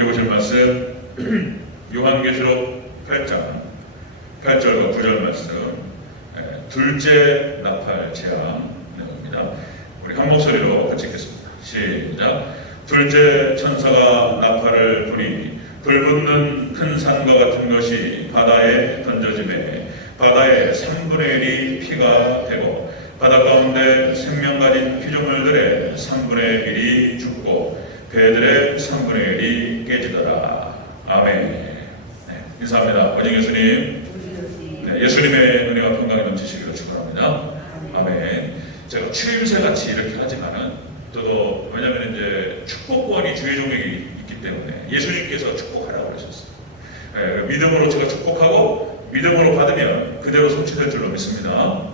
함께 보실 말씀 요한계시록 8장 8절과 9절 말씀, 둘째 나팔 재앙 내용입니다. 우리 한 목소리로 같이 읽겠습니다. 시작. 둘째 천사가 나팔을 부니 불붙는 큰 산과 같은 것이 바다에 던져지매 바다의 3분의 1이 피가 되고 바다 가운데 생명 가진 피조물들의 3분의 1이 죽고 배들의 3분의 1이 깨지더라. 아멘. 인사합니다. 원영 예수님. 예수님의 은혜와 평강이 넘치시기를 축원합니다. 아멘. 제가 추임새 같이 이렇게 하지만은 저도 왜냐하면 이제 축복권이 주의 종에게 있기 때문에 예수님께서 축복하라고 그러셨어요. 믿음으로 제가 축복하고 믿음으로 받으면 그대로 성취될 줄로 믿습니다.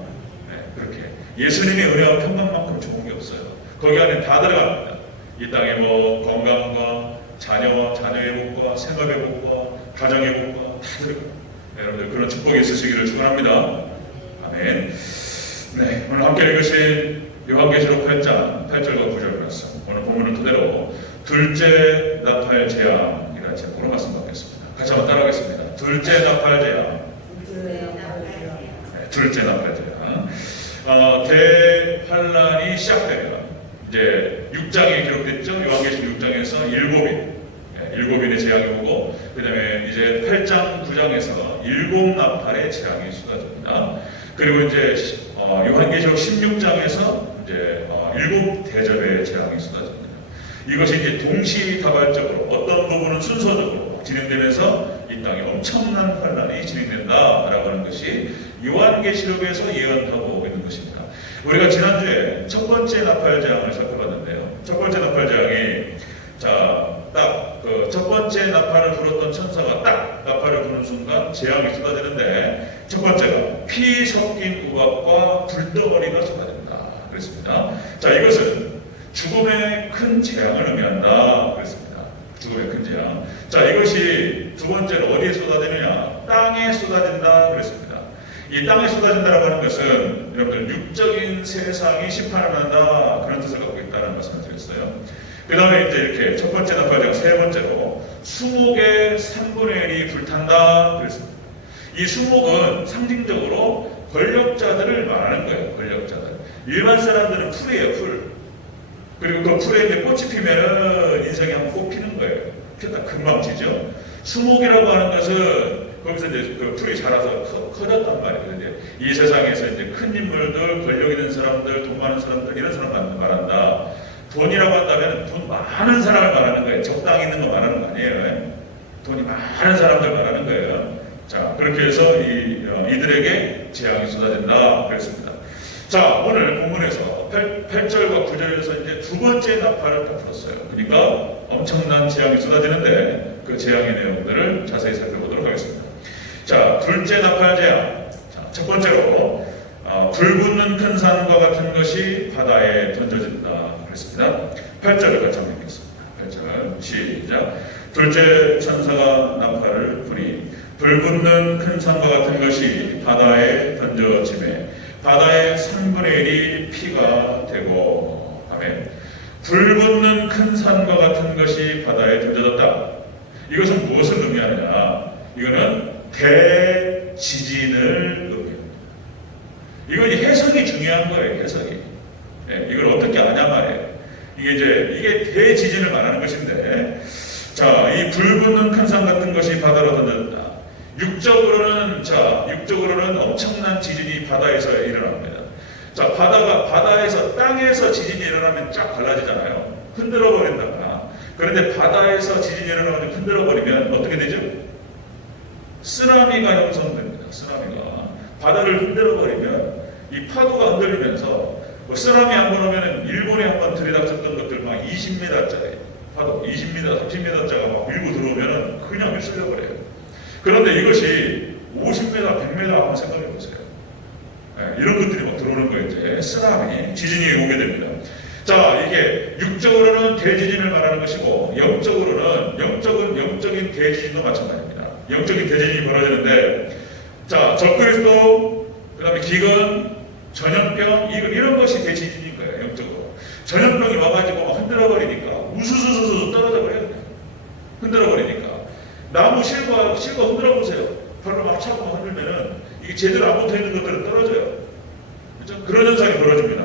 그렇게 예수님의 은혜와 평강만큼 좋은 게 없어요. 거기 안에 다 들어갑니다. 이 땅에 뭐 건강과 자녀의 복과 생업의 복과 가정의 복과 다 들어갑니다. 여러분들 그런 축복이 있으시기를 축원합니다. 아멘. 네, 오늘 함께 읽으신 요한계시록 8장 8절과 9절 말씀, 오늘 본문을 토대로 둘째 나팔 재앙이라는 제목으로 말씀 받겠습니다. 같이 한번 따라하겠습니다. 둘째 나팔 재앙. 네, 둘째 나팔 재앙. 대환란이 시작되면 이제 6장에 기록됐죠. 요한계시록 6장에서 일곱인의 재앙이 오고, 그 다음에 이제 8장 9장에서 7나팔의 재앙이 쏟아집니다. 그리고 이제 요한계시록 16장에서 이제 7대접의 재앙이 쏟아집니다. 이것이 이제 동시다발적으로 어떤 부분은 순서적으로 진행되면서 이 땅에 엄청난 환란이 진행된다라고 하는 것이 요한계시록에서 예언하고 있는 것입니다. 우리가 지난주에 첫 번째 나팔 재앙을 살펴봤는데요. 첫 번째 나팔 재앙이 딱 그 첫 번째 나팔을 불었던 천사가 딱 나팔을 부는 순간 재앙이 쏟아지는데, 첫 번째가 피 섞인 우박과 불덩어리가 쏟아진다 그랬습니다. 자, 이것은 죽음의 큰 재앙을 의미한다 그랬습니다. 죽음의 큰 재앙. 자, 이것이 두 번째는 어디에 쏟아지느냐? 땅에 쏟아진다 그랬습니다. 이 땅에 쏟아진다라고 하는 것은 여러분들 육적인 세상이 심판을 한다, 그런 뜻을 갖고 있다는 말씀을 드렸어요. 그 다음에 이제 이렇게 첫 번째 나팔, 세 번째로 수목의 3분의 1이 불탄다 그랬습니다. 이 수목은 상징적으로 권력자들을 말하는 거예요. 권력자들. 일반 사람들은 풀이에요, 풀. 그리고 그 풀에 이제 꽃이 피면은 인생이 한번 꽃 피는 거예요. 피었다 금방 지죠. 수목이라고 하는 것은 거기서 이제 그 풀이 자라서 커졌단 말이에요. 이제 이 세상에서 이제 큰 인물들, 권력 있는 사람들, 돈 많은 사람들, 이런 사람 말한다. 돈이라고 한다면 돈 많은 사람을 말하는 거예요. 적당히 있는 거 말하는 거 아니에요. 돈이 많은 사람들 말하는 거예요. 자, 그렇게 해서 이들에게 재앙이 쏟아진다 그랬습니다. 자, 오늘 본문에서 8절과 9절에서 이제 두 번째 나팔을 다 풀었어요. 그러니까 엄청난 재앙이 쏟아지는데 그 재앙의 내용들을 자세히 살펴보도록 하겠습니다. 자, 둘째 나팔 재앙. 자, 첫 번째로 불붙는 큰 산과 같은 것이 바다에 던져진다 그랬습니다. 8절을 같이 한번 읽겠습니다. 8절 시작. 둘째 천사가 나팔을 부니 불붙는 큰 산과 같은 것이 바다에 던져지매 바다의 3분의 1이 피가 되고. 아멘. 불붙는 큰 산과 같은 것이 바다에 던져졌다. 이것은 무엇을 의미하느냐? 이거는 대지진을 의미합니다. 이건 해석이 중요한 거예요. 해석이. 이걸 어떻게 아냐 말이에요. 이게 대지진을 말하는 것인데, 자, 이 불붙는 큰 산 같은 것이 바다로 던졌다. 육적으로는 엄청난 지진이 바다에서 일어납니다. 자, 바다에서, 땅에서 지진이 일어나면 쫙 갈라지잖아요. 흔들어 버린다거나. 그런데 바다에서 지진이 일어나면 흔들어 버리면 어떻게 되죠? 쓰나미가 형성됩니다. 쓰나미가. 바다를 흔들어 버리면 이 파도가 흔들리면서, 쓰나미 한 번 오면은 일본에 한 번 들이닥쳤던 것들 막 20m짜리 파도, 20m, 30m짜리가 막 밀고 들어오면은 그냥 휩쓸려 버려요. 그런데 이것이 50m, 100m 한번 생각해 보세요. 이런 것들이 막 들어오는 거예요. 이제 쓰나미, 지진이 오게 됩니다. 자, 이게 육적으로는 대지진을 말하는 것이고, 영적인 대지진도 마찬가지입니다. 영적인 대지진이 벌어지는데, 자, 적그리스도, 그 다음에 기근, 전염병, 이런 것이 대지진인 거예요. 영적으로. 전염병이 와가지고 막 흔들어 버리니까 우수수수수 떨어져 버려요. 그냥. 예, 이런 것들이 막 들어오는 거예요. 이제. 쓰나미가 형성됩니다. 쓰나미가. 바다를 흔들어 버리면, 바다에서 지진이 일어나면 쫙 갈라지잖아요. 흔들어 버리니까. 흔들어 버리면 그냥 휩쓸려 버려요. 그런데 흔들어 버리니까. 나무 실과 흔들어 보세요. 발로 막 차고 흔들면은 이게 제대로 안 붙어 있는 것들은 떨어져요. 그렇죠? 그런 현상이 벌어집니다.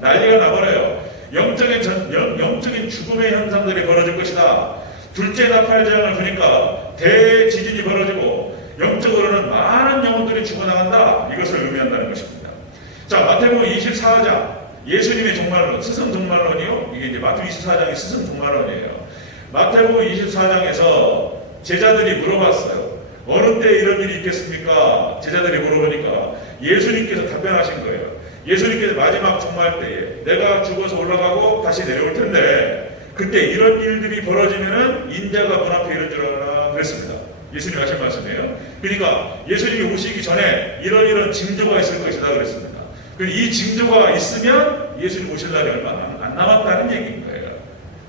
난리가 나버려요. 영적인 죽음의 현상들이 벌어질 것이다. 둘째 나팔 재앙을 보니까 대지진이 벌어지고 영적으로는 많은 영혼들이 죽어나간다. 이것을 의미한다는 것입니다. 자, 마태복음 24장 예수님의 종말론, 스승 종말론이요. 이게 이제 마태복음 24장이 스승 종말론이에요. 마태복음 24장에서 제자들이 물어봤어요. 어느 때 이런 일이 있겠습니까? 제자들이 물어보니까 예수님께서 답변하신 거예요. 예수님께서 마지막 종말 때에 내가 죽어서 올라가고 다시 내려올 텐데 그때 이런 일들이 벌어지면은 인자가 문 앞에 이른 줄 알아 그랬습니다. 예수님 하신 말씀이에요. 그러니까 예수님이 오시기 전에 이런 징조가 있을 것이다 그랬습니다. 이 징조가 있으면 예수님 오실 날이 얼마 안 남았다는 얘기인 거예요.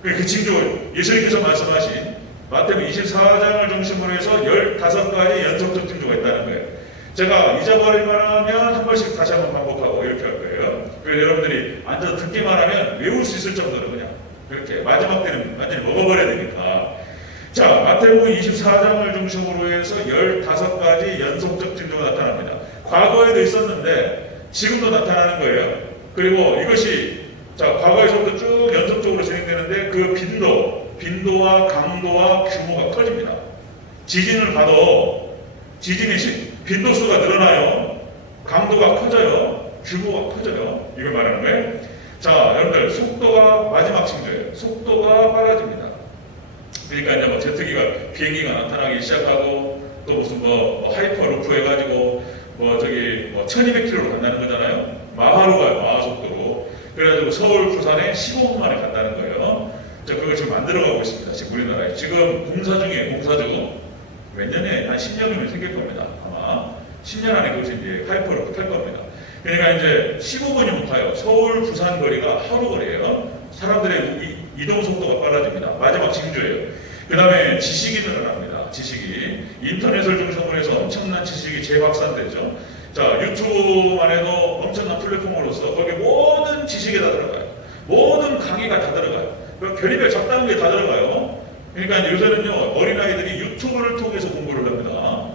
그 징조, 예수님께서 말씀하신 마태복음 24장을 중심으로 해서 15가지 연속적 징조가 있다는 거예요. 제가 잊어버릴 만하면 한 번씩 다시 한번 반복하고 이렇게 할 거예요. 그래서 여러분들이 앉아서 듣기만 하면 외울 수 있을 정도로 그냥 그렇게 마지막 때는 완전히 먹어버려야 되니까. 자, 마태복음 24장을 중심으로 해서 15가지 연속적 징조가 나타납니다. 과거에도 있었는데 지금도 나타나는 거예요. 그리고 이것이 자, 과거에서부터 쭉 연속적으로 진행되는데 그 빈도와 강도와 규모가 커집니다. 지진을 봐도 지진이 빈도수가 늘어나요. 강도가 커져요. 규모가 커져요. 이걸 말하는 거예요. 자, 여러분들 속도가 마지막 징조예요. 속도가 빨라집니다. 그러니까 이제 뭐 제트기가 비행기가 나타나기 시작하고 또 무슨 하이퍼루프 해가지고 1200km로 간다는 거잖아요. 마하로 가요. 마하 속도로. 그래가지고 서울 부산에 15분 만에 간다는 거예요. 자, 그걸 지금 만들어가고 있습니다. 지금 우리나라에. 지금 공사 중이에요. 공사 중. 몇 년에 한 10년이면 생길 겁니다. 아마 10년 안에 그것이 이제 하이퍼루프 탈 겁니다. 그러니까 이제 15분이면 가요. 서울 부산 거리가 하루 거리예요. 사람들의 이동 속도가 빨라집니다. 마지막 징조예요. 그 다음에 지식이 늘어납니다. 지식이 인터넷을 중심으로 해서 엄청난 지식이 재확산되죠. 자, 유튜브만 해도 엄청난 플랫폼으로서 거기 모든 지식이 다 들어가요. 모든 강의가 다 들어가요. 별의별 잡다한 게 다 들어가요. 그러니까 요새는요 어린아이들이 유튜브를 통해서 공부를 합니다.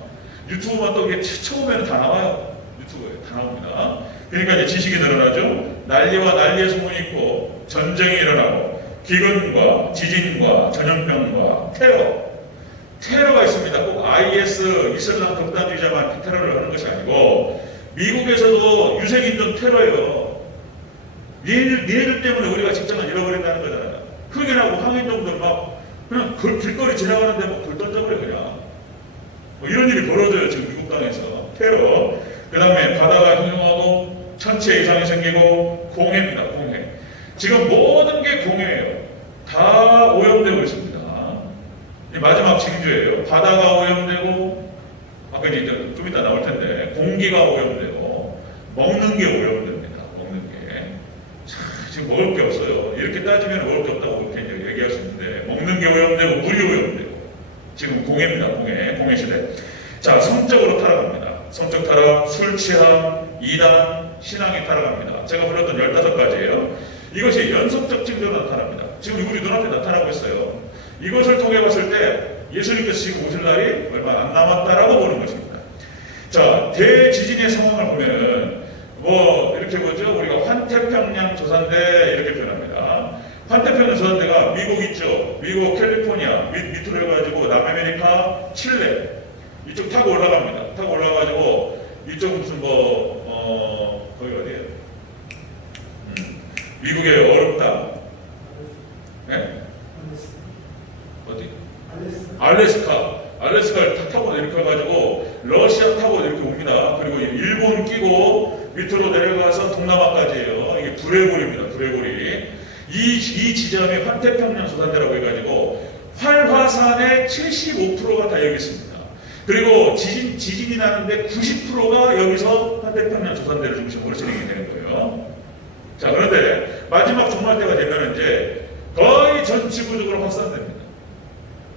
유튜브만 또 이게 쳐보면 다 나와요. 유튜브에 다 나옵니다. 그러니까 이제 지식이 늘어나죠. 난리와 난리의 소문이 있고 전쟁이 일어나고 기근과 지진과 전염병과 테러가 있습니다. 꼭 IS 이슬람 극단주의자만 테러를 하는 것이 아니고 미국에서도 유색인종 테러예요. 니네들 때문에 우리가 직장을 잃어버린다는 거잖아요. 흑인하고 황인종들 막 그냥 길거리 지나가는데 막 돌 던져버려 그냥. 이런 일이 벌어져요 지금 미국 땅에서. 테러. 그 다음에 바다가 흉흉하고 천체 이상이 생기고 공해입니다. 공해. 지금 모든 게 공해예요. 다 오염되고 있습니다. 마지막 징조예요. 바다가 오염되고 아까 이제 좀 이따 나올 텐데 공기가 오염되고 먹는 게 오염됩니다. 먹는 게. 지금 먹을 게 없어요. 이렇게 따지면 먹을 게 없다고 이렇게 얘기할 수 있는데 먹는 게 오염되고 물이 오염되고 지금 공해입니다. 공해 시대. 자, 성적으로 타락합니다. 성적 타락, 술 취함, 이단, 신앙이 타락합니다. 제가 불렀던 15가지예요. 이것이 연속적 징조로 나타납니다. 지금 우리 눈앞에 나타나고 있어요. 이것을 통해 봤을 때 예수님께서 지금 오실 날이 얼마 안 남았다라고 보는 것입니다. 자, 대지진의 상황을 보면은 이렇게 보죠. 우리가 환태평양 조산대 이렇게 표현합니다. 환태평양 조산대가 미국 있죠. 미국 캘리포니아 밑으로 해가지고 남아메리카 칠레 이쪽 타고 올라갑니다. 타고 올라가가지고 이쪽 무슨 거기 어디예요? 미국의 얼음 땅. 네? 어디? 알래스카를 다 타고 이렇게 해가지고 러시아 타고 이렇게 옵니다. 그리고 일본 끼고 밑으로 내려가서 동남아까지예요. 이게 브레골입니다. 브레골이 이 지점이 환태평양 조산대라고 해가지고 활화산의 75%가 다 여기 있습니다. 그리고 지진이 나는데 90%가 여기서 환태평양 조산대를 중심으로 진행이 되는 거예요. 자, 그런데 마지막 종말 때가 되면 이제 거의 전 지구적으로 확산됩니다.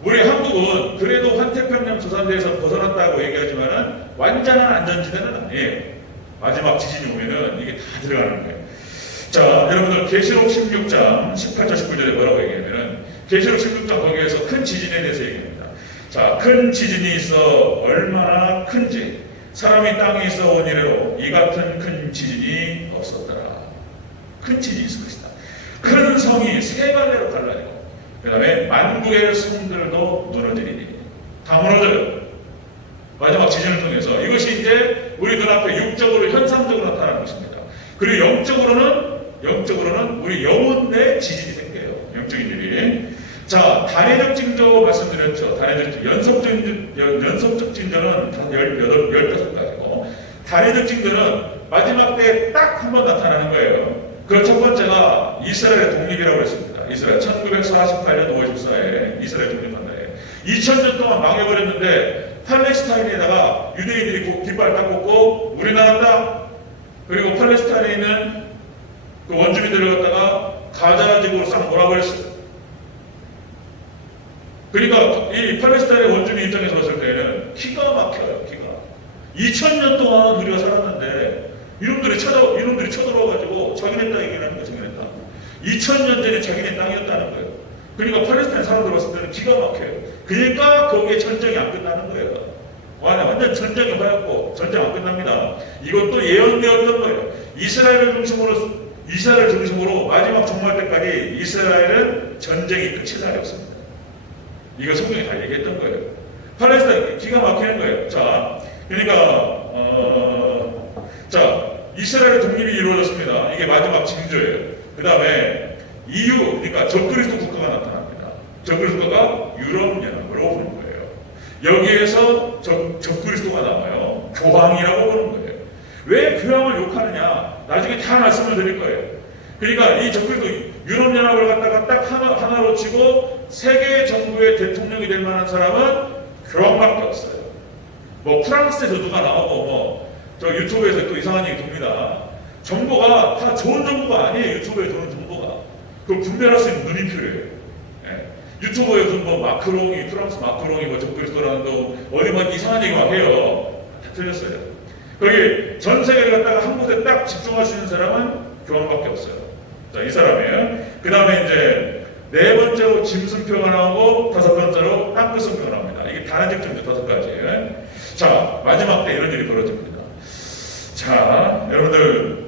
우리 한국은 그래도 환태평양 조산대에서 벗어났다고 얘기하지만은 완전한 안전지대는 아니에요. 마지막 지진이 오면은 이게 다 들어가는 거예요. 자, 여러분들 계시록 16장 18절 19절에 뭐라고 얘기하면은 계시록 16장 거기에서 큰 지진에 대해서 자, 큰 지진이 있어 얼마나 큰지 사람이 땅에 있어 온 이래로 이 같은 큰 지진이 없었더라. 큰 지진이 있을 것이다. 큰 성이 세 갈래로 갈라지고 그 다음에 만국의 성들도 무너지리니 다 무너져요. 마지막 지진을 통해서 이것이 이제 우리 눈앞에 육적으로 현상적으로 나타나는 것입니다. 그리고 영적으로는 우리 영혼 내 지진이 생겨요. 영적인 일이. 자, 단회적 징조 말씀드렸죠. 단회적 연속적 징조는 15가지고 단회적 징조는 마지막 때 딱 한 번 나타나는 거예요. 그 첫 번째가 이스라엘의 독립이라고 했습니다. 이스라엘 1948년 5월 14일 이스라엘 독립한다. 2000년 동안 망해버렸는데 팔레스타인에다가 유대인들이 깃발 딱 꽂고 우리나라다. 그리고 팔레스타인에 있는 그 원주민들을 갖다가 가자 지구로 싹 몰아버렸어요. 그러니까 이 팔레스타인의 원주민 입장에서 봤을 때는 기가 막혀요. 기가 2000년 동안 우리가 살았는데 이놈들이 쳐들어와가지고 자기네 땅 얘기하는 거 자기네 땅 2000년 전에 자기네 땅이었다는 거예요. 그러니까 팔레스타인 사람들 봤을 때는 기가 막혀요. 그러니까 거기에 전쟁이 안 끝나는 거예요. 완전 전쟁이 화였고 전쟁 안 끝납니다. 이것도 예언되었던 거예요. 이스라엘을 중심으로 마지막 종말 때까지 이스라엘은 전쟁이 끝일 날이 없습니다. 이거 성경이 다 얘기했던 거예요. 팔레스타인 기가 막히는 거예요. 자, 그러니까 이스라엘의 독립이 이루어졌습니다. 이게 마지막 징조예요. 그 다음에 EU, 그러니까 적그리스도 국가가 나타납니다. 적그리스도가 유럽연합으로 부르는 거예요. 여기에서 적그리스도가 나와요. 교황이라고 부르는 거예요. 왜 교황을 욕하느냐? 나중에 다 말씀을 드릴 거예요. 그러니까 이 적그리스도 유럽연합을 갖다가 딱 하나로 치고 세계 정부의 대통령이 될 만한 사람은 교황밖에 없어요. 뭐 프랑스에서 누가 나오고 저 유튜브에서 또 이상한 얘기 돕니다. 정보가 다 좋은 정보가 아니에요. 유튜브에 도는 정보가. 그걸 분별할 수 있는 눈이 필요해요. 예. 유튜브에 마크롱이 프랑스 마크롱이 적그리스도라는 거 어디 이상한 얘기 막 해요. 다 틀렸어요. 거기 전 세계를 갖다가 한 곳에 딱 집중할 수 있는 사람은 교황밖에 없어요. 자, 이 사람이에요. 그 다음에 이제 네 번째로 짐승표가 나오고 다섯 번째로 땅끝승표가 나옵니다. 이게 단한적 징조 5가지. 자, 마지막 때 이런 일이 벌어집니다. 자, 여러분들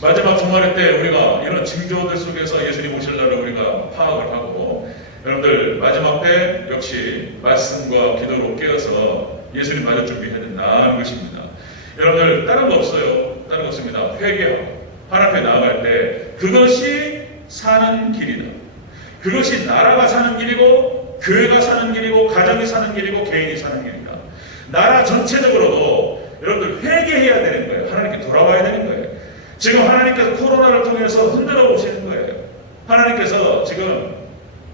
마지막 종말 때 우리가 이런 징조들 속에서 예수님 오실 날을 우리가 파악을 하고 여러분들 마지막 때 역시 말씀과 기도로 깨어서 예수님 맞을 준비해야 된다는 것입니다. 여러분들 다른 거 없어요. 다른 거 없습니다. 회개하고 하나님 앞에 나아갈 때 그것이 사는 길이다. 그것이 나라가 사는 길이고 교회가 사는 길이고 가정이 사는 길이고 개인이 사는 길이다. 나라 전체적으로도 여러분들 회개해야 되는 거예요. 하나님께 돌아와야 되는 거예요. 지금 하나님께서 코로나를 통해서 흔들어 오시는 거예요. 하나님께서 지금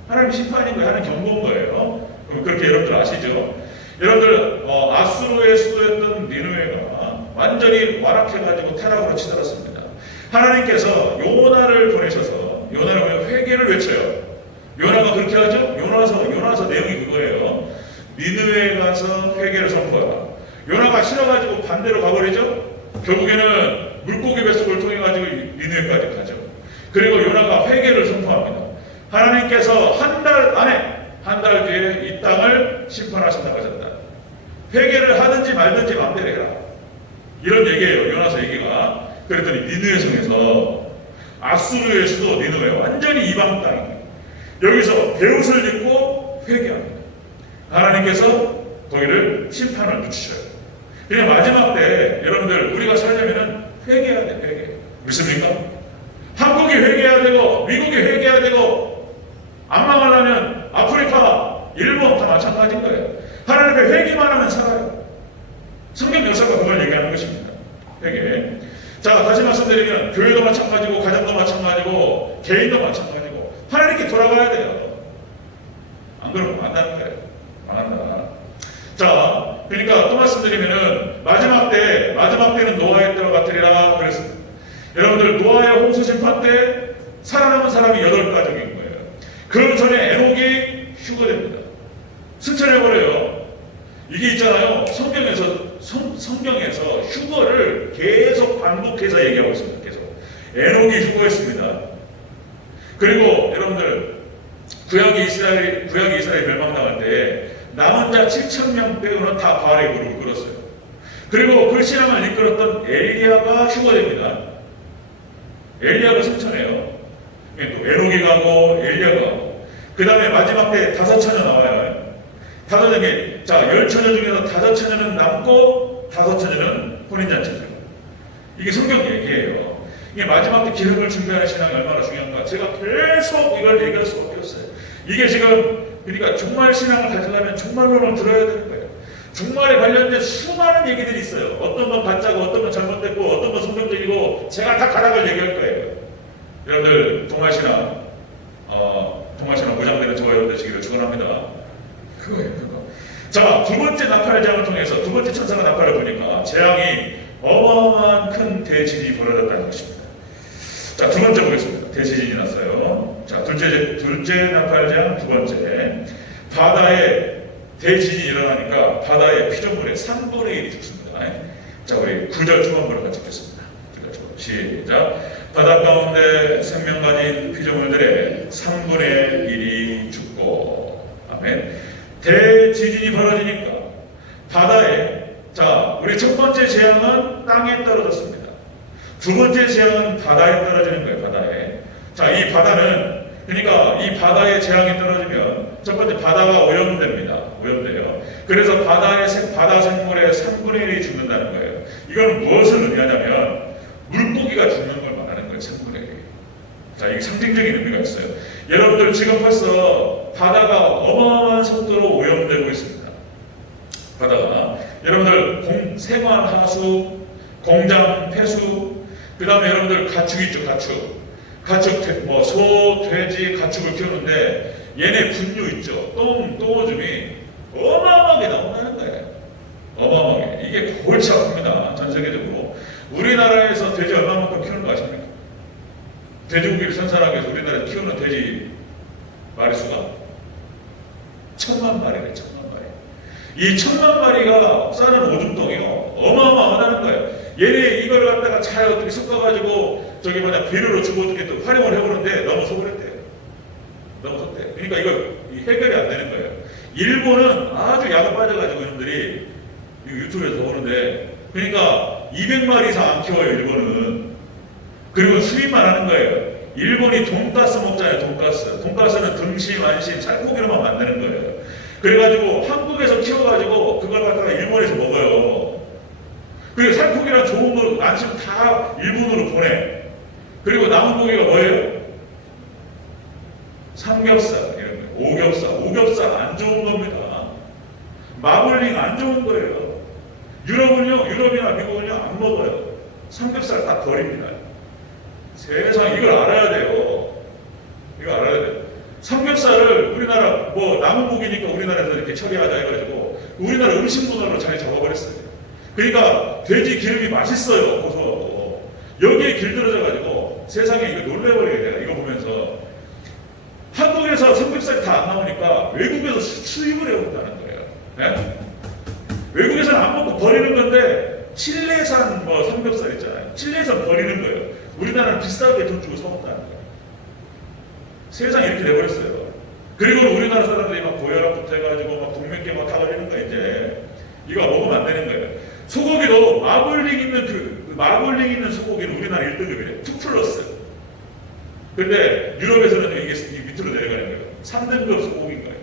하나님 심판인 거예요. 하나님 경고인 거예요. 그렇게 여러분들 아시죠? 여러분들 아수르의 수도였던 니느웨가 완전히 와락해가지고 타락으로 치달았습니다. 하나님께서 요나를 보내셔서 요나를 회개를 외쳐요. 요나가 그렇게 하죠? 요나서 내용이 그거예요. 니느웨에 가서 회개를 선포하라. 요나가 싫어가지고 반대로 가버리죠? 결국에는 물고기 뱃속을 통해가지고 니느웨까지 가죠. 그리고 요나가 회개를 선포합니다. 하나님께서 한 달 뒤에 이 땅을 심판하신다고 하셨다. 회개를 하든지 말든지 마음대로 해라. 이런 얘기예요. 요나서 얘기가. 그랬더니 니느웨 성에서 아수르의 수도 니느웨 완전히 이방 땅입니다. 여기서 베옷을 입고 회개합니다. 하나님께서 거기를 심판을 늦추셔요. 그냥 마지막 때 여러분들 우리가 살려면은 회개해야 돼. 회개. 믿습니까? 한국이 회개해야 되고 미국이 회개해야 되고 안 망하려면 아프리카, 일본 다 마찬가지인 거예요. 하나님 앞에 회개만 하면 살아요. 성경 역사가 그걸 얘기하는 것입니다. 회개. 자, 다시 말씀드리면 교회도 마찬가지고 가정도 마찬가지고 개인도 마찬가지고 하나님께 돌아가야 돼요. 안 그러면 망한다는 거예요. 망한다. 자, 그러니까 또 말씀드리면은 마지막 때는 노아의 때와 같으리라 그랬습니다. 여러분들 노아의 홍수 심판 때 살아남은 사람이 8가족인 거예요. 그 전에 에녹이 휴거됩니다. 승천해버려요. 이게 있잖아요. 성경에서 휴거를 계속 반복해서 얘기하고 있습니다. 계속. 에녹이 휴거했습니다. 그리고 여러분들 구약이 이스라엘 멸망당할 때 남은 자 7,000명 빼고는 다 바알의 무릎을 꿇었어요. 그리고 그 신앙을 이끌었던 엘리야가 휴거됩니다. 엘리야가 승천해요. 또 에녹이 가고 엘리야가 가고, 그 다음에 마지막 때 5처녀 나와요. 5처녀, 자 10처녀 중에서 5처녀는 남고 5처녀는 혼인잔치죠. 이게 성경 얘기예요. 이게 마지막 때 기름을 준비하는 신앙이 얼마나 중요한가. 제가 계속 이걸 얘기할 수밖에 없어요. 이게 지금 그러니까 종말 신앙을 가지려면 종말론을 들어야 되는 거예요. 종말에 관련된 수많은 얘기들이 있어요. 어떤 건 가짜고 어떤 건 잘못됐고 어떤 건 성경적이고 제가 다 가닥을 얘기할 거예요. 여러분들 종말신앙 종말신앙 보장되는 저와 여러분 되시기를 축원합니다. 그거예요. 그거. 자, 두 번째 나팔 재앙을 통해서 두 번째 천사가 나팔을 보니까 재앙이 어마어마한 큰 대지진이 벌어졌다는 것입니다. 자, 두 번째 보겠습니다. 대지진이 났어요. 자, 둘째 나팔 재앙 두 번째. 바다에 대지진이 일어나니까 바다의 피조물의 3분의 1이 죽습니다. 자, 우리 9절 초반부를 같이 읽겠습니다. 시작. 바다 가운데 생명 가진 피조물들의 3분의 1이 죽고. 아멘. 대지진이 벌어지니까 바다에, 자, 우리 첫 번째 재앙은 땅에 떨어졌습니다. 두 번째 재앙은 바다에 떨어지는 거예요. 바다에. 자, 이 바다는, 그러니까 이 바다에 재앙이 떨어지면 첫 번째 바다가 오염됩니다. 오염돼요. 그래서 바다 생물의 3분의 1이 죽는다는 거예요. 이건 무엇을 의미하냐면 물고기가 죽는 걸 말하는 거예요. 3분의 1. 자, 이게 상징적인 의미가 있어요. 여러분들 지금 벌써 바다가 어마어마한 속도로 오염되고 있습니다. 바다가. 여러분들 생활 하수, 공장 폐수, 그 다음에 여러분들 가축 있죠. 가축, 뭐 소, 돼지, 가축을 키우는데 얘네 분유 있죠. 똥오줌이 어마어마하게 나온다는 거예요. 어마어마하게. 이게 골치 아픕니다. 전 세계적으로. 우리나라에서 돼지 얼마만큼 키우는 거 아십니까? 돼지고기를 생산하기 위해서 우리나라에서 키우는 돼지 마리수가 1,000만 마리래. 1,000만 마리. 이 1,000만 마리가 싸는 오줌똥이요, 어마어마하다는 거예요. 얘네 이걸 갖다가 잘 어떻게 섞어가지고 저기 비료로 주고 어떻게 또 활용을 해보는데 너무 소홀했대요. 너무 속대요. 그러니까 이거 해결이 안 되는 거예요. 일본은 아주 약을 빠져가지고 이놈들이 유튜브에서 보는데, 그러니까 200마리 이상 안 키워요. 일본은. 그리고 수입만 하는 거예요. 일본이 돈가스 먹잖아요. 돈가스는 등심, 안심, 살코기로만 만드는 거예요. 그래가지고 한국에서 키워가지고 그걸 갖다가 일본에서 먹어요. 그리고 살코기랑 좋은 거, 안심 다 일본으로 보내. 그리고 남은 고기가 뭐예요? 삼겹살, 이런 거예요. 오겹살 안 좋은 겁니다. 마블링 안 좋은 거예요. 유럽이나 미국은요, 안 먹어요. 삼겹살 다 버립니다. 세상, 이걸 알아야 돼요. 이거 알아야 돼요. 삼겹살을 우리나라 남은 고기니까 우리나라에서 이렇게 처리하자 해가지고 우리나라 음식 문화로 잘 적어버렸어요. 그러니까 돼지 기름이 맛있어요. 고소하고. 여기에 길들여져가지고 세상에 이거 놀래버리게 돼요. 이거 보면서. 한국에서 삼겹살이 다 안 나오니까 외국에서 수입을 해온다는 거예요. 네? 외국에서는 안 먹고 버리는 건데 칠레산 삼겹살 있잖아요. 칠레산 버리는 거예요. 우리나라는 비싸게 돈 주고 사먹다는 거예요. 세상이 이렇게 돼버렸어요. 그리고 우리나라 사람들이 막 고혈압부터 해가지고 막 동맥계 막 다 걸리는 거야. 이제 이거 먹으면 안 되는 거예요. 소고기도 마블링 있는 소고기는 우리나라 1등급이래요. 2플러스. 근데 유럽에서는 이게 밑으로 내려가는 거예요. 3등급 소고기인 거예요.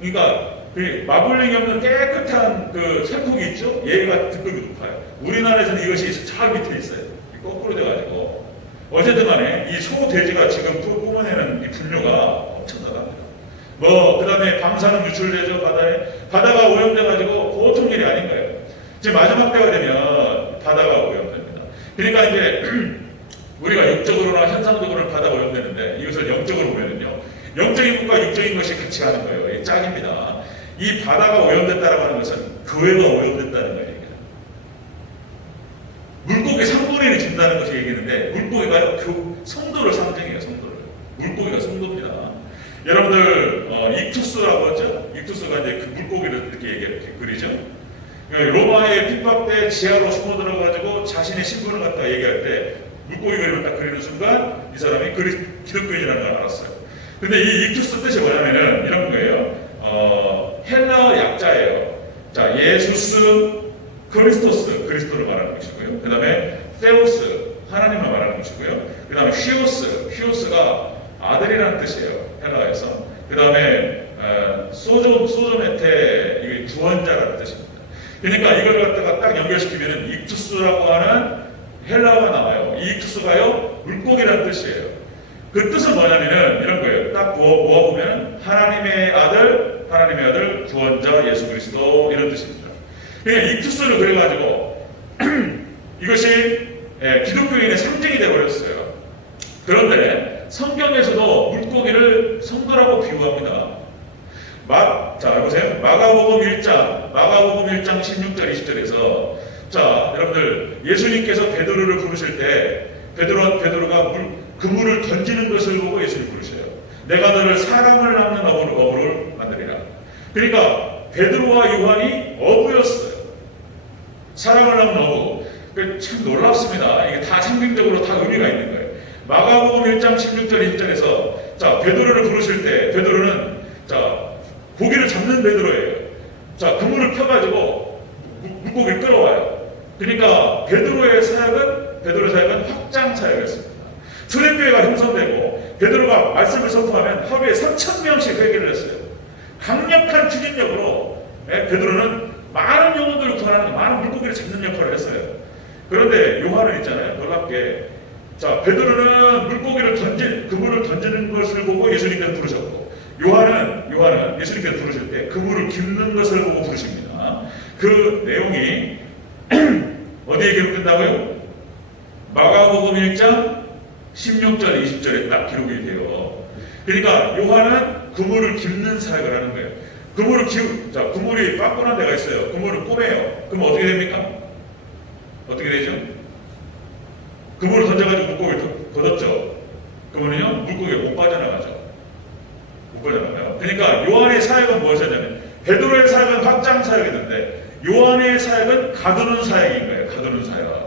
그러니까 마블링이 없는 깨끗한 그 살코기 있죠? 얘가 등급이 높아요. 우리나라에서는 이것이 저 밑에 있어요. 거꾸로 돼가지고. 어쨌든 간에 이 소, 돼지가 지금 뿜어내는 이 분뇨가 엄청나답니다. 그 다음에 방사능 유출되죠, 바다에. 바다가 오염돼가지고 보통 일이 아닌 거예요. 지금 마지막 때가 되면 바다가 오염됩니다. 그러니까 이제 우리가 육적으로나 현상적으로는 바다가 오염되는데 이것을 영적으로 보면은요, 영적인 것과 육적인 것이 같이 가는 거예요. 이게 짝입니다. 이 바다가 오염됐다라고 하는 것은 교회가 오염됐다는 거예요. 물고기 3분의 1이 준다는 것이 얘기했는데, 물고기가 그 성도를 상징해요. 성도를. 물고기가 성도입니다. 여러분들 익투스라고 하죠? 익투스가 이제 그 물고기를 이렇게 그리죠? 로마의 핍박 때 지하로 숨어 들어가지고 자신의 신분을 갖다 얘기할 때 물고기 그림을 딱 그리는 순간 이 사람이 기독교인이라는 걸 알았어요. 근데 이 익투스 뜻이 뭐냐면은 이런 거예요. 헬라 예수스, 크리스토스, 그리스도를 말하는 것이고요. 그 다음에 세우스, 하나님을 말하는 것이고요. 그 다음에 히오스, 히오스가 아들이라는 뜻이에요. 헬라어에서. 그 다음에 소조메테, 이게 구원자라는 뜻입니다. 그러니까 이걸 갖다가 딱 연결시키면 익투스라고 하는 헬라어가 나와요. 이 익투스가요, 물고기라는 뜻이에요. 그 뜻은 뭐냐면은 이런 거예요. 딱 모아보면 하나님의 아들, 구원자 예수 그리스도 이런 뜻입니다. 그냥 익투스를 그래가지고 이것이 기독교인의 상징이 되어버렸어요. 그런데 성경에서도 물고기를 성도라고 비유합니다. 자, 보세요. 마가복음 1장 16절 20절에서 자, 여러분들 예수님께서 베드로를 부르실 때 베드로가 그물을 던지는 것을 보고 예수님 부르셔요. 내가 너를 사람을 낳는 어부를 만들리라. 그러니까 베드로와 요한이 어부였어요. 사람을 낳는 어부. 참 놀랍습니다. 이게 다 상징적으로 다 의미가 있는 거예요. 마가복음 1장 16절 20절에서 자, 베드로를 부르실 때 베드로는 자, 고기를 잡는 베드로예요. 자, 그물을 펴가지고 물고기를 끌어와요. 그러니까 베드로의 사역은 확장 사역이었습니다. 초대교회가 형성되고 베드로가 말씀을 선포하면 하루에 3,000명씩 회개를 했어요. 강력한 추진력으로 베드로는 많은 영혼들을 구원하는 많은 물고기를 잡는 역할을 했어요. 그런데 요한은 있잖아요. 놀랍게 자, 베드로는 그물을 던지는 것을 보고 예수님께서 부르셨고 요한은 예수님께서 부르실 때 그물을 깁는 것을 보고 부르십니다. 그 내용이 어디에 기록된다고요? 마가복음 1장 16절 20절에 딱 기록이 돼요. 그러니까 요한은 그물을 깁는 사역을 하는 거예요. 그물이 빠꾸난 데가 있어요. 그물을 꼬매요. 그럼 어떻게 됩니까? 어떻게 되죠? 그물을 던져가지고 물고기를 걷었죠. 그러면요 물고기가 못 빠져나가죠. 못 빠져나가요. 그러니까 요한의 사역은 무엇이었냐면 베드로의 사역은 확장 사역이었는데 요한의 사역은 가두는 사역인 거예요. 가두는 사역.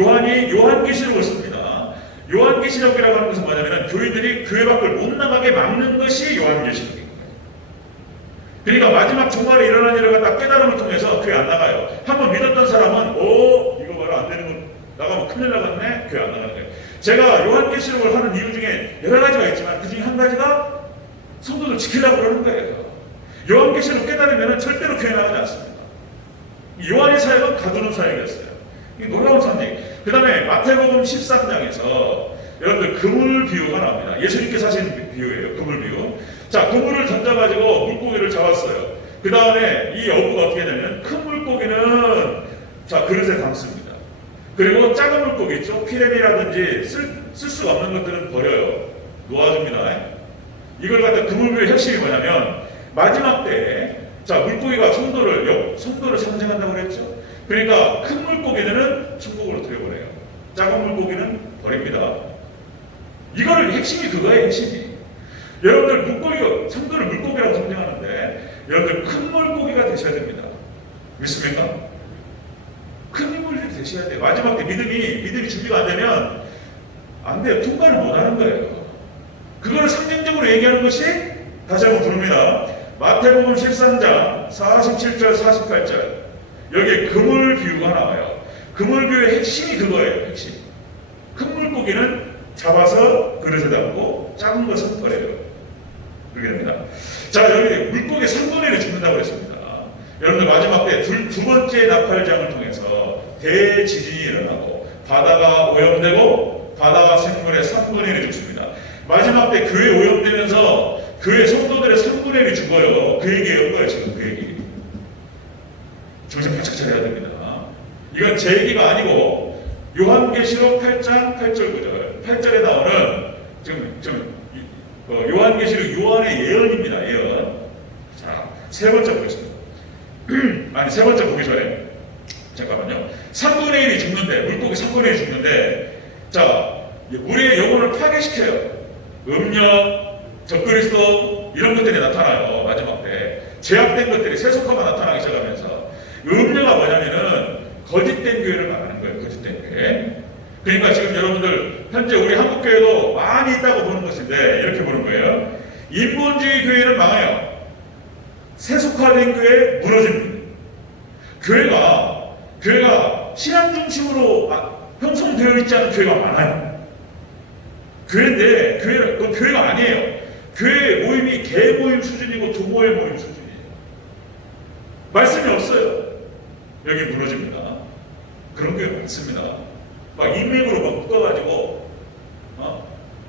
요한이 요한계시록을 씁니다. 요한계시록이라고 하는 것은 뭐냐면 교인들이 교회 밖을 못 나가게 막는 것이 요한계시록인 거예요. 그러니까 마지막 종말에 일어난 일을 갖다 깨달음을 통해서 교회 안 나가요. 한번 믿었던 사람은 이거 봐라 안 되는 거 나가면 큰일 나갔네. 교회 안 나가는 거예요. 제가 요한계시록을 하는 이유 중에 여러 가지가 있지만 그 중에 한 가지가 성도들 지키려고 그러는 거예요. 요한계시록 깨달으면 절대로 교회 나가지 않습니다. 요한의 사역은 가두는 사역이었어요. 이 놀라운 상징. 그 다음에 마태복음 13장에서 여러분들 그물 비유가 나옵니다. 예수님께서 하신 비유예요. 그물 비유. 자, 그물을 던져가지고 물고기를 잡았어요. 그 다음에 이 어부가 어떻게 되냐면 큰 물고기는 자, 그릇에 담습니다. 그리고 작은 물고기 있죠. 피레미라든지 쓸 수가 없는 것들은 버려요. 놓아줍니다. 이걸 갖다 그물 비유의 핵심이 뭐냐면 마지막 때에 자, 물고기가 성도를 상징한다고 그랬죠. 그러니까 큰 물고기들은 천국으로 들여보내요. 작은 물고기는 버립니다. 이거를 핵심이 그거예요. 핵심이. 여러분들 성도를 물고기라고 상징하는데 여러분들 큰 물고기가 되셔야 됩니다. 믿습니까? 큰 인물들이 되셔야 돼요. 마지막 때 믿음이 준비가 안 되면 안 돼요. 통과를 못 하는 거예요. 그거를 상징적으로 얘기하는 것이 다시 한번 부릅니다. 마태복음 13장 47절 48절 여기에 그물 비유가 나와요. 그물 비유의 핵심이 그거예요. 핵심. 큰 물고기는 잡아서 그릇에 담고 작은 것은 버려요. 그렇게 됩니다. 자, 여기 물고기 3분의 1을 죽는다고 했습니다. 여러분들 마지막 때 두 번째 나팔장을 통해서 대지진이 일어나고 바다가 오염되고 바다가 생물의 3분의 1을 죽습니다. 마지막 때 교회 오염되면서 교회 성도들의 3분의 1이 죽어요. 그 얘기예요. 거예요. 지금 그 얘기. 정신 바짝 차려야 됩니다. 이건 제 얘기가 아니고 요한계시록 8장 8절 9절 8절에 나오는 요한계시록 요한의 예언입니다. 예언. 자, 세 번째 보겠습니다. 세 번째 보기 전에 잠깐만요. 3분의 1이 죽는데 물고기 3분의 1이 죽는데 자, 우리의 영혼을 파괴시켜요. 음력, 적그리스도 이런 것들이 나타나요. 마지막 때 제약된 것들이 세속화가 나타나기 시작하면서 음료가 뭐냐면은 거짓된 교회를 말하는 거예요. 거짓된 교회. 그러니까 지금 여러분들 현재 우리 한국교회도 많이 있다고 보는 것인데 이렇게 보는 거예요. 인본주의 교회는 망해요. 세속화된 교회 무너집니다. 교회가 신앙 중심으로 형성되어 있지 않은 교회가 많아요. 교회인데 그건 교회가 아니에요. 교회 모임이 개 모임 수준이고 도모의 모임 수준이에요. 말씀이 없어요. 여기 무너집니다. 그런 교회 많습니다. 막 인맥으로 막 묶어가지고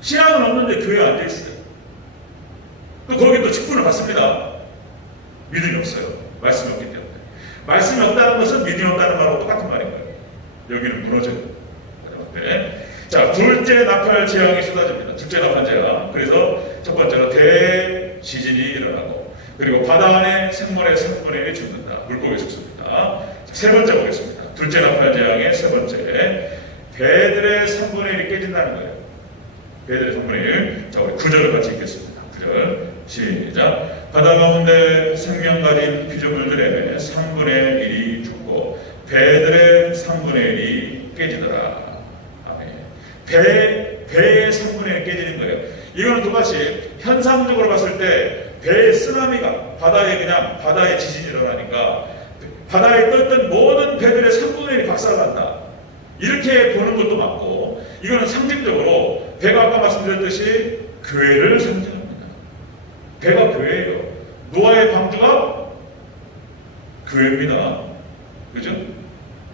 신앙은 없는데 교회에 앉아있어요. 또 거기 또 직분을 받습니다. 믿음이 없어요. 말씀이 없기 때문에. 말씀이 없다는 것은 믿음이 없다는 말하고 똑같은 말인 거예요. 여기는 무너져요. 네. 자, 둘째 나팔 재앙이 쏟아집니다. 둘째 나팔 재앙. 그래서 첫 번째로 대지진이 일어나고, 그리고 바다 안에 생물의 3분의 1이 죽는다. 물고기 죽습니다. 세 번째 보겠습니다. 둘째 나팔 재앙의 세 번째. 배들의 3분의 1이 깨진다는 거예요. 배들의 3분의 1. 자, 우리 9절을 같이 읽겠습니다. 9절. 시작. 바다 가운데 생명 가진 피조물들의 3분의 1이 죽고 배들의 3분의 1이 깨지더라. 아멘. 배의 3분의 1이 깨지는 거예요. 이거는 똑같이 현상적으로 봤을 때 배의 쓰나미가 바다에 지진이 일어나니까 바다에 떴던 모든 배들의 3분의 1이 박살난다. 이렇게 보는 것도 맞고, 이거는 상징적으로 배가 아까 말씀드렸듯이 교회를 상징합니다. 배가 교회예요. 노아의 방주가 교회입니다. 그죠?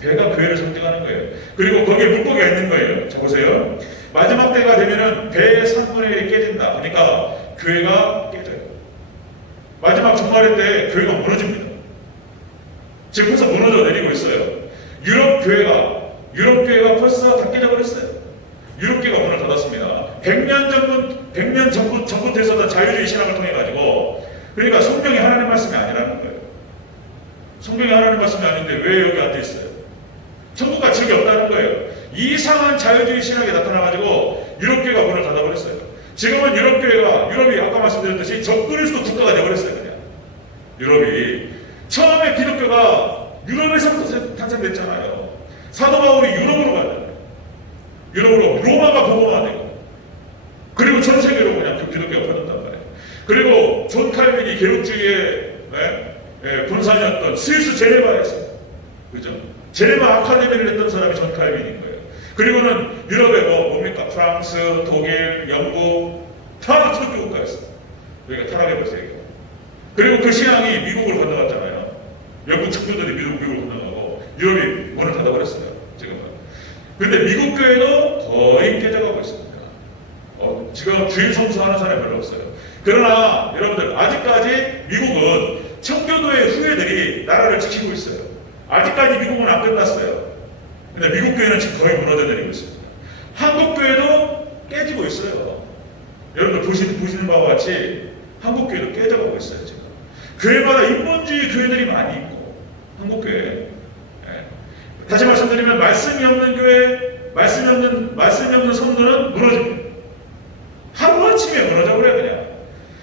배가 교회를 상징하는 거예요. 그리고 거기에 물고기가 있는 거예요. 자, 보세요. 마지막 때가 되면은 배의 3분의 1이 깨진다. 그러니까 교회가 깨져요. 마지막 종말의 때 교회가 무너집니다. 지금 벌써 무너져 내리고 있어요. 유럽 교회가 벌써 다 깨져버렸어요. 유럽 교회가 문을 닫았습니다. 100년 전부터 있었던 자유주의 신앙을 통해 가지고, 그러니까 성경이 하나님 말씀이 아니라는 거예요. 성경이 하나님 말씀이 아닌데 왜 여기 앉아 있어요? 천국과 지옥이 없다는 거예요. 이상한 자유주의 신학이 나타나가지고 유럽 교회가 문을 닫아버렸어요. 지금은 유럽이 아까 말씀드렸듯이 적그리스도 국가가 되어버렸어요. 그냥 유럽이 처음에 기독교가 유럽에서 탄생됐잖아요. 사도 바울이 유럽으로 가요. 유럽으로 로마가 복음화되고, 그리고 전 세계로 그냥 기독교가 퍼졌단 말이에요. 그리고 존 칼빈이 개혁주의의 본산이었던 스위스 제네바에서, 그죠? 제네바 아카데미를 했던 사람이 존 칼빈인 거예요. 그리고는 유럽에 뭡니까? 프랑스, 독일, 영국 다 기독교 국가였어요. 여기가 타락해버렸어요. 그리고 그 신앙이 미국을 건너갔잖아요. 영국 축구들이 미국을 건너가고 유럽이 문을 닫아버렸어요. 지금은. 그런데 미국 교회도 거의 깨져가고 있습니다. 지금 주일 성수하는 사람이 별로 없어요. 그러나 여러분들, 아직까지 미국은 청교도의 후예들이 나라를 지키고 있어요. 아직까지 미국은 안 끝났어요. 근데 미국 교회는 지금 거의 무너져 내리고 있습니다. 한국 교회도 깨지고 있어요. 여러분들 보시는 바와 같이 한국 교회도 깨져가고 있어요. 지금 교회마다 인본주의 교회들이 많이 있고, 한국 교회. 다시 말씀드리면 말씀이 없는 교회, 말씀이 없는 성도는 무너집니다. 하루아침에 무너져버려요.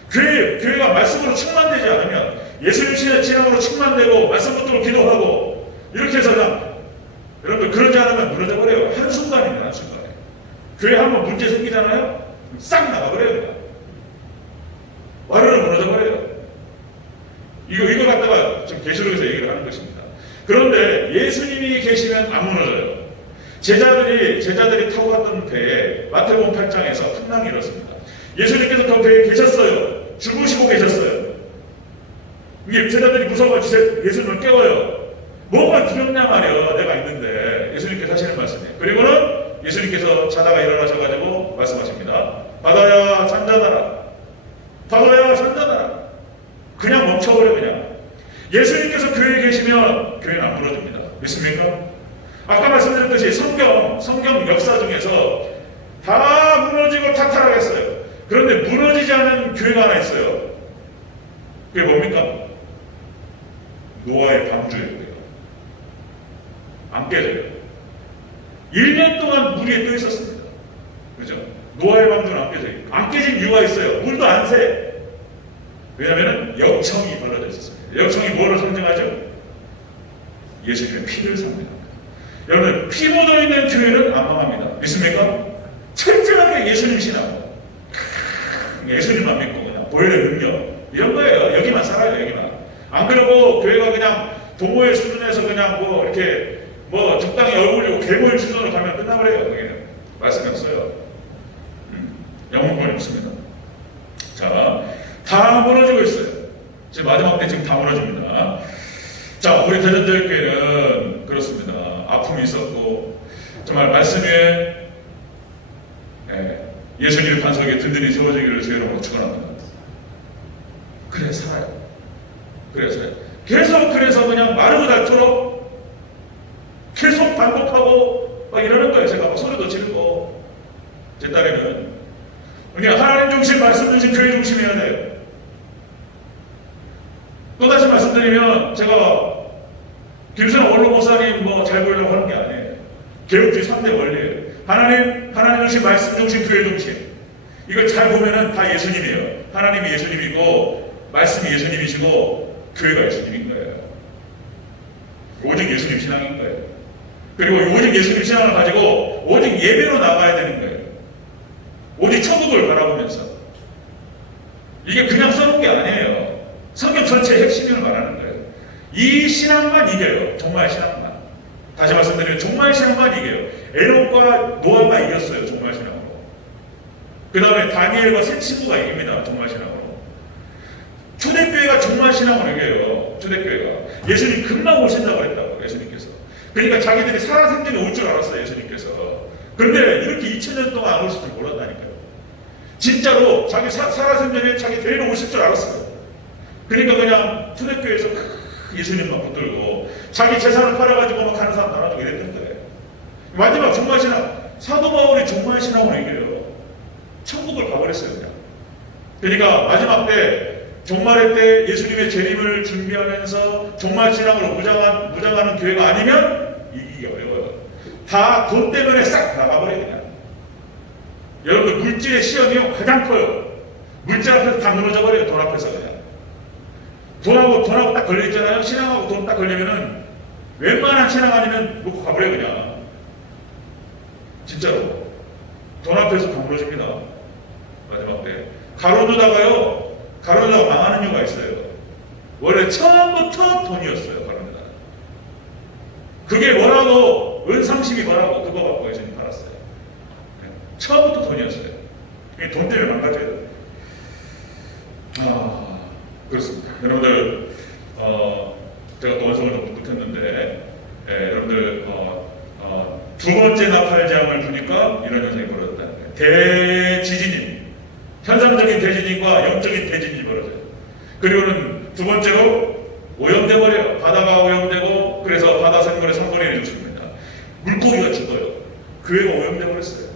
그냥 교회가 말씀으로 충만되지 않으면, 예수님 신앙으로 충만되고 말씀 붙들고 기도하고 이렇게 해서 그냥, 여러분들 그러지 않으면 무너져버려요. 한순간입니다. 한순간에. 교회 한번 문제 생기잖아요, 싹 나가버려요. 그냥 와르르 무너져버려요. 이거 갖다가 지금 계시록에서 얘기를 하는 것입니다. 그런데 예수님이 계시면 안 무너져요. 제자들이 타고 갔던 배에 마태복음 8장에서 풍랑이 일었습니다. 예수님께서 그 배에 계셨어요. 죽으시고 계셨어요. 이게 제자들이 무서워서 예수님을 깨워요. 뭐가 두렵냐 말이야. 내가 있는데. 예수님께서 하시는 말씀이에요. 그리고는 예수님께서 자다가 일어나셔가지고 말씀하십니다. 바다야 잠자다라. 바다야 잠자다라. 그냥 멈춰버려. 그냥. 예수님께서 교회에 계시면 교회는 안 무너집니다. 믿습니까? 아까 말씀드렸듯이 성경 역사 중에서 다 무너지고 다 타락했어요. 그런데 무너지지 않은 교회가 하나 있어요. 그게 뭡니까? 노아의 방주예요. 안 깨져요. 1년 동안 물 위에 떠 있었습니다. 그죠? 노아의 방주는 안 깨져요. 안 깨진 이유가 있어요. 물도 안 새. 왜냐하면 역청이 벌어져 있었습니다. 역청이 뭐를 상징하죠? 예수님의 피를 상징합니다. 여러분, 피 묻어있는 교회는 안 망합니다. 믿습니까? 철저하게 예수님 신앙, 예수님만 믿고 그냥 보혈의 능력 이런 거예요. 여기만 살아요. 여기만. 안 그러고 교회가 그냥 동호회 수준에서 그냥 뭐 이렇게 뭐 적당히 얼굴이고 개모임 수준으로 가면 끝나버려요. 거기는 말씀이 없어요. 영혼권이 없습니다. 자, 다 무너지고 있어요. 지금 마지막 때 지금 다 무너집니다. 자, 우리 대전교회는 그렇습니다. 아픔이 있었고 정말 말씀 위에 예수님의 반석에 든든히 세워지기를 주의로 축원합니다. 그래 살아요. 그래 살아요. 계속 그래서 그냥 마르고 닳도록 계속 반복하고 막 이러는 거예요. 제가 막 소리도 지르고. 제 딸에는 그냥 하나님 중심, 말씀 중심, 교회 중심이어야 돼요. 또다시 말씀드리면 제가 김순환 원로 목사님 뭐 잘 보려고 하는 게 아니에요. 개혁주의 3대 원리예요. 하나님 중심, 말씀 중심, 교회 중심. 이걸 잘 보면은 다 예수님이에요. 하나님이 예수님이고 말씀이 예수님이시고 교회가 예수님인 거예요. 오직 예수님 신앙인 거예요. 그리고 오직 예수님 신앙을 가지고 오직 예배로 나가야 되는 거예요. 오직 천국을 바라보면서. 이게 그냥 써놓은 게 아니에요. 성경 전체의 핵심을 말하는 거예요. 이 신앙만 이겨요. 정말 신앙만. 다시 말씀드리면 정말 신앙만 이겨요. 에녹과 노아가 이겼어요. 정말 신앙으로. 그 다음에 다니엘과 세 친구가 이깁니다. 정말 신앙으로. 초대교회가 정말 신앙으로 이겨요. 초대교회가. 예수님 금방 오신다고 그랬다고. 예수님께서. 그러니까 자기들이 살아생전에 올 줄 알았어요. 예수님께서. 그런데 이렇게 2000년 동안 안 오실 줄 몰랐다니까요. 진짜로 자기 살아생전에 자기 데리러 오실 줄 알았어요. 그러니까 그냥 초대교회에서 예수님만 붙들고 자기 재산을 팔아가지고 막 가는 사람 나눠주고 이랬던 거예요. 마지막 정말 신앙, 사도 바울이 정말 신앙으로 이겨요. 천국을 가버렸어요. 그냥. 그러니까 마지막 때 종말의 때 예수님의 재림을 준비하면서 정말 신앙으로 무장하는 교회가 아니면 이기기 어려워요. 다 돈 때문에 싹 나가버려요. 그냥. 여러분 물질의 시험이 가장 커요. 물질 앞에서 다 무너져 버려요. 돈 앞에서 그냥. 돈하고 딱 걸려있잖아요. 신앙하고 돈 딱 걸리면은 웬만한 신앙 아니면 놓고 가버려요. 그냥. 진짜로. 돈 앞에서 다 무너집니다. 마지막 때. 가로두다가 망하는 이유가 있어요. 원래 처음부터 돈이었어요. 가로두다. 그게 뭐라고 은상심이 뭐라고 그거 갖고 예수님 팔았어요. 처음부터 돈이었어요. 돈 때문에 망가져요. 그렇습니다. 여러분들 제가 또 원성을 좀 못했는데 여러분들 두 번째 나팔장을 두니까 이런 현상이 벌어졌다는 거예요. 대지진입니다. 현상적인 대지진과 영적인 대지진이 벌어져요. 그리고는 두 번째로 오염돼 버려요. 바다가 오염되고 그래서 바다 생물의 3분의 1이 죽습니다. 물고기가 죽어요. 교회가 오염돼 버렸어요.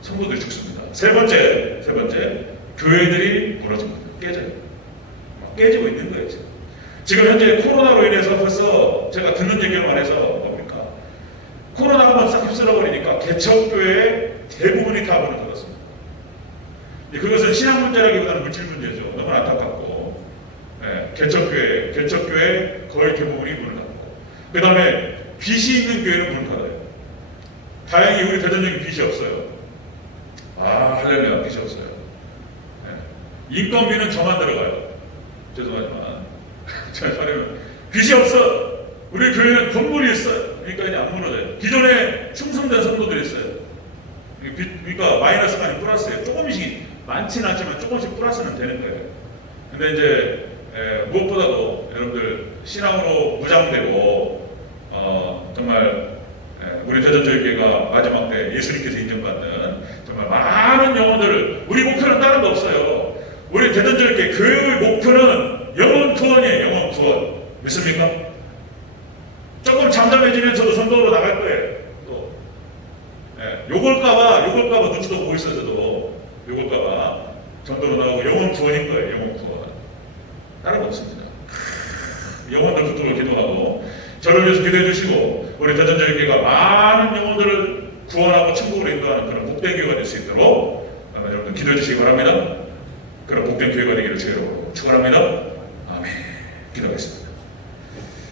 성도들이 죽습니다. 세 번째 교회들이 무너집니다. 깨져요. 깨지고 있는 거예요. 지금 현재 코로나로 인해서 벌써 제가 듣는 얘기만 해서 뭡니까? 코로나가 막 싹 휩쓸어버리니까 개척교회의 대부분이 다 무너졌습니다. 그것은 신앙 문제라기보다는 물질 문제죠. 너무 안타깝고 개척교회 거의 대부분이 문을 닫고 그 다음에 빚이 있는 교회는 문을 닫아요. 다행히 우리 대전역에 빚이 없어요. 할렐루야, 빚이 없어요. 인건비는 저만 들어가요. 죄송하지만 빚이 없어. 우리 교회는 건물이 있어요. 그러니까 이제 안 무너져요. 기존에 충성된 성도들이 있어요. 그러니까 마이너스가 아니고 플러스예요. 조금씩 많지는 않지만 조금씩 플러스는 되는 거예요. 근데 이제 무엇보다도 여러분들 신앙으로 무장되고 정말 우리 대전교회가 마지막 때 예수님께서 인정받는 정말 많은 영혼들을 우리 목표는 다른 거 없어요. 우리 대전교회 교회의 목표는 영혼 구원이에요. 영혼 구원. 믿습니까? 조금 잠잠해지면 저도 선도로 나갈 거예요. 또 요걸까봐 눈치도 보고 있어요. 저도 요걸까봐 전도로 나오고 영혼 구원인 거예요. 영혼 구원. 다른 거 없습니다. 영혼들 붙들고 기도하고 저를 위해서 기도해 주시고 우리 대전교회가 많은 영혼들을 구원하고 천국으로 인도하는 그런 복된 교회가 될 수 있도록 여러분들 기도해 주시기 바랍니다. 그런 복된 교회가 되기를 주로 축원합니다. 아멘. 기도하겠습니다.